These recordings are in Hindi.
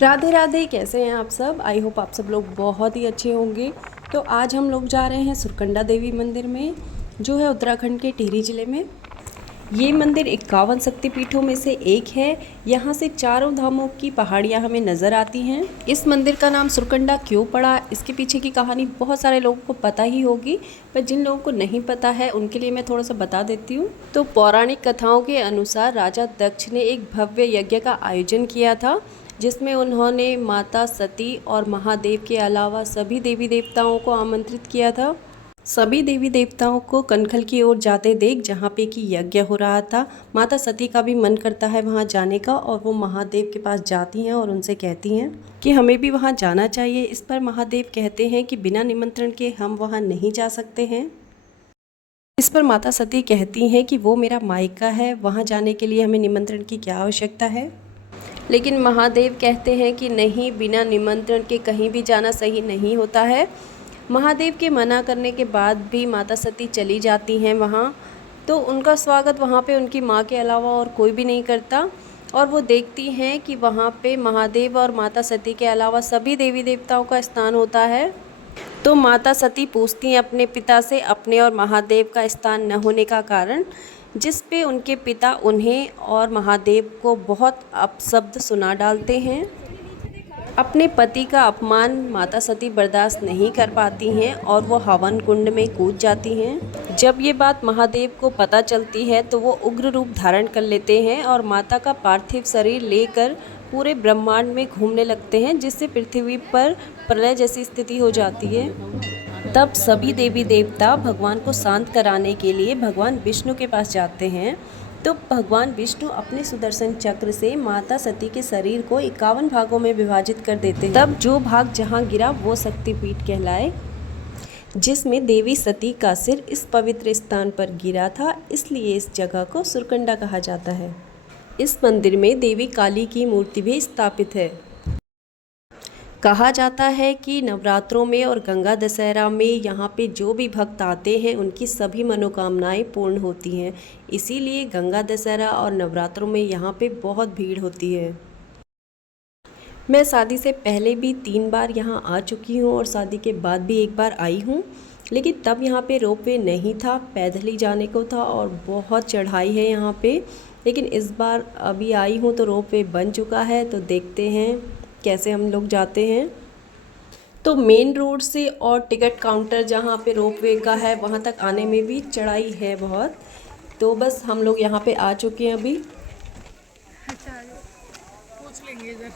राधे राधे। कैसे हैं आप सब? आई होप आप सब लोग बहुत ही अच्छे होंगे। तो आज हम लोग जा रहे हैं सुरकंडा देवी मंदिर में, जो है उत्तराखंड के टिहरी ज़िले में। ये मंदिर 51 शक्तिपीठों में से एक है। यहाँ से चारों धामों की पहाड़ियाँ हमें नज़र आती हैं। इस मंदिर का नाम सुरकंडा क्यों पड़ा, इसके पीछे की कहानी बहुत सारे लोगों को पता ही होगी, पर जिन लोगों को नहीं पता है उनके लिए मैं थोड़ा सा बता देती हूँ। तो पौराणिक कथाओं के अनुसार राजा दक्ष ने एक भव्य यज्ञ का आयोजन किया था, जिसमें उन्होंने माता सती और महादेव के अलावा सभी देवी देवताओं को आमंत्रित किया था। सभी देवी देवताओं को कनखल की ओर जाते देख, जहाँ पे कि यज्ञ हो रहा था, माता सती का भी मन करता है वहाँ जाने का, और वो महादेव के पास जाती हैं और उनसे कहती हैं कि हमें भी वहाँ जाना चाहिए। इस पर महादेव कहते हैं कि बिना निमंत्रण के हम वहाँ नहीं जा सकते हैं। इस पर माता सती कहती हैं कि वो मेरा मायका है, वहाँ जाने के लिए हमें निमंत्रण की क्या आवश्यकता है। लेकिन महादेव कहते हैं कि नहीं, बिना निमंत्रण के कहीं भी जाना सही नहीं होता है। महादेव के मना करने के बाद भी माता सती चली जाती हैं वहाँ। तो उनका स्वागत वहाँ पे उनकी माँ के अलावा और कोई भी नहीं करता, और वो देखती हैं कि वहाँ पे महादेव और माता सती के अलावा सभी देवी देवताओं का स्थान होता है। तो माता सती पूछती हैं अपने पिता से अपने और महादेव का स्थान न होने का कारण, जिस पे उनके पिता उन्हें और महादेव को बहुत अपशब्द सुना डालते हैं। अपने पति का अपमान माता सती बर्दाश्त नहीं कर पाती हैं और वो हवन कुंड में कूद जाती हैं। जब ये बात महादेव को पता चलती है तो वो उग्र रूप धारण कर लेते हैं और माता का पार्थिव शरीर लेकर पूरे ब्रह्मांड में घूमने लगते हैं, जिससे पृथ्वी पर प्रलय जैसी स्थिति हो जाती है। तब सभी देवी देवता भगवान को शांत कराने के लिए भगवान विष्णु के पास जाते हैं। तो भगवान विष्णु अपने सुदर्शन चक्र से माता सती के शरीर को 51 भागों में विभाजित कर देते हैं। तब जो भाग जहाँ गिरा वो शक्तिपीठ कहलाए, जिसमें देवी सती का सिर इस पवित्र स्थान पर गिरा था, इसलिए इस जगह को सुरकंडा कहा जाता है। इस मंदिर में देवी काली की मूर्ति भी स्थापित है। कहा जाता है कि नवरात्रों में और गंगा दशहरा में यहाँ पे जो भी भक्त आते हैं उनकी सभी मनोकामनाएं पूर्ण होती हैं। इसीलिए गंगा दशहरा और नवरात्रों में यहाँ पे बहुत भीड़ होती है। मैं शादी से पहले भी 3 बार यहाँ आ चुकी हूँ और शादी के बाद भी एक बार आई हूँ, लेकिन तब यहाँ पे रोपवे नहीं था, पैदल ही जाने को था और बहुत चढ़ाई है यहाँ पे। लेकिन इस बार अभी आई हूँ तो रोपवे बन चुका है, तो देखते हैं कैसे हम लोग जाते हैं। तो मेन रोड से और टिकट काउंटर जहाँ पे रोपवे का है वहाँ तक आने में भी चढ़ाई है बहुत। तो बस हम लोग यहाँ पे आ चुके हैं अभी। अच्छा, पूछ लेंगे इधर।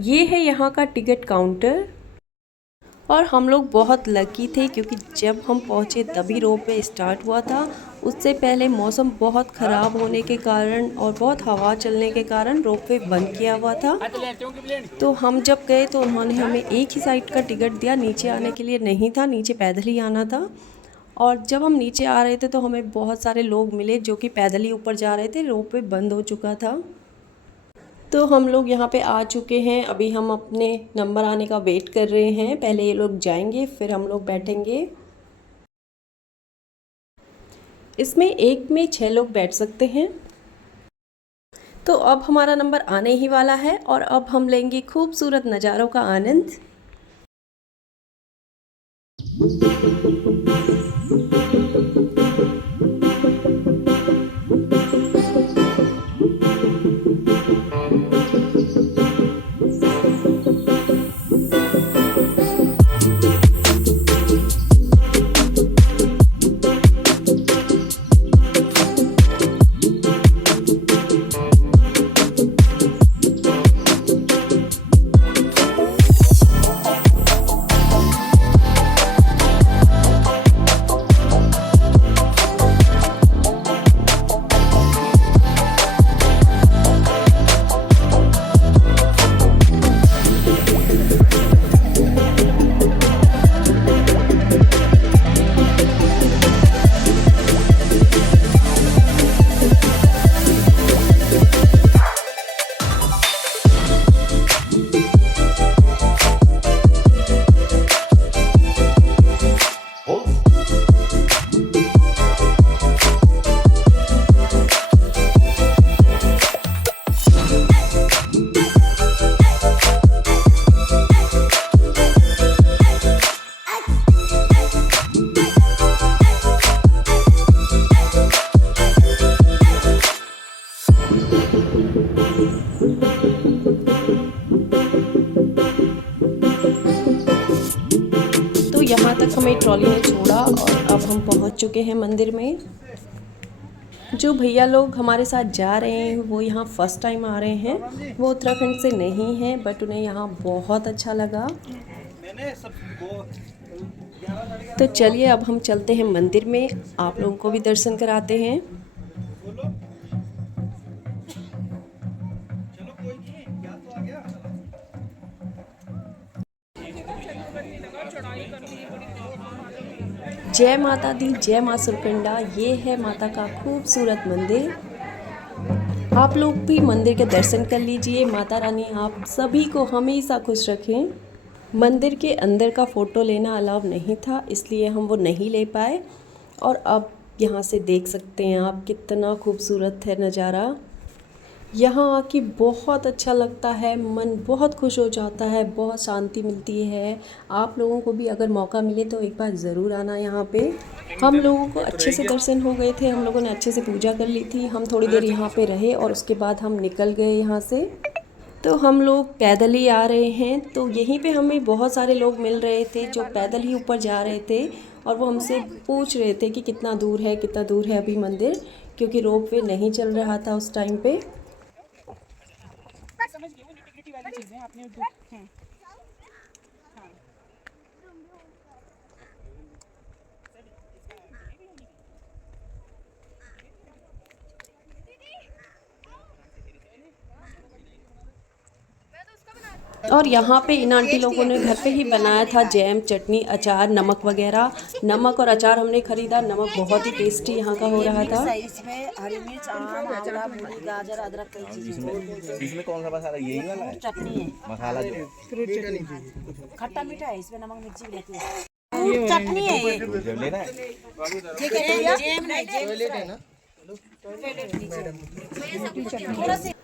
ये है यहाँ का टिकट काउंटर, और हम लोग बहुत लकी थे क्योंकि जब हम पहुँचे तभी रोपवे स्टार्ट हुआ था। उससे पहले मौसम बहुत ख़राब होने के कारण और बहुत हवा चलने के कारण रोपवे बंद किया हुआ था। तो हम जब गए तो उन्होंने हमें एक ही साइड का टिकट दिया, नीचे आने के लिए नहीं था, नीचे पैदल ही आना था। और जब हम नीचे आ रहे थे तो हमें बहुत सारे लोग मिले जो कि पैदल ही ऊपर जा रहे थे, रोपवे बंद हो चुका था। तो हम लोग यहाँ पे आ चुके हैं, अभी हम अपने नंबर आने का वेट कर रहे हैं। पहले ये लोग जाएंगे फिर हम लोग बैठेंगे। इसमें एक में 6 लोग बैठ सकते हैं। तो अब हमारा नंबर आने ही वाला है और अब हम लेंगे खूबसूरत नज़ारों का आनंद। तो यहाँ तक हमें ट्रॉली ने छोड़ा और अब हम पहुँच चुके हैं मंदिर में। जो भैया लोग हमारे साथ जा रहे हैं वो यहाँ फ़र्स्ट टाइम आ रहे हैं, वो उत्तराखंड से नहीं हैं, बट उन्हें यहाँ बहुत अच्छा लगा। तो चलिए अब हम चलते हैं मंदिर में, आप लोगों को भी दर्शन कराते हैं। जय माता दी, जय माँ सुरकंडा। ये है माता का खूबसूरत मंदिर। आप लोग भी मंदिर के दर्शन कर लीजिए। माता रानी आप सभी को हमेशा खुश रखें। मंदिर के अंदर का फ़ोटो लेना अलाउ नहीं था, इसलिए हम वो नहीं ले पाए। और अब यहाँ से देख सकते हैं आप कितना खूबसूरत है नज़ारा। यहाँ आके बहुत अच्छा लगता है, मन बहुत खुश हो जाता है, बहुत शांति मिलती है। आप लोगों को भी अगर मौका मिले तो एक बार ज़रूर आना यहाँ पे। हम लोगों को अच्छे से दर्शन हो गए थे, हम लोगों ने अच्छे से पूजा कर ली थी। हम थोड़ी देर यहाँ पे रहे और उसके बाद हम निकल गए यहाँ से। तो हम लोग पैदल ही आ रहे हैं, तो यहीं पे हमें बहुत सारे लोग मिल रहे थे जो पैदल ही ऊपर जा रहे थे और वो हमसे पूछ रहे थे कि कितना दूर है अभी मंदिर, क्योंकि रोपवे नहीं चल रहा था उस टाइम पे। समझ गए वो निटिग्रिटी वाली चीजें आपने और यहाँ पे इन आंटी लोगों ने घर पे ही बनाया था जैम, चटनी, अचार, नमक वगैरह। नमक और अचार हमने खरीदा। नमक बहुत ही टेस्टी यहाँ का हो रहा था। इसमें हरी मिर्च, आम, आंवला, मूली, गाजर, अदरक कई चीजें। इसमें कौन सा मसाला, यही वाला है चटनी है, मसाला जो खट्टा मीठा है, इसमें नमक मिर्ची भी रहती है। चटनी है ये। जब लेना है जेम नहीं,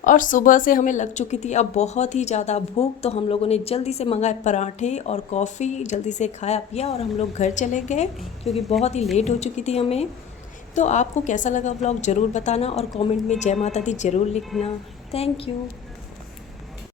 और सुबह से हमें लग चुकी थी अब बहुत ही ज़्यादा भूख, तो हम लोगों ने जल्दी से मंगाए पराठे और कॉफ़ी, जल्दी से खाया पिया और हम लोग घर चले गए क्योंकि बहुत ही लेट हो चुकी थी हमें। तो आपको कैसा लगा व्लॉग ज़रूर बताना और कमेंट में जय माता दी ज़रूर लिखना। Thank you.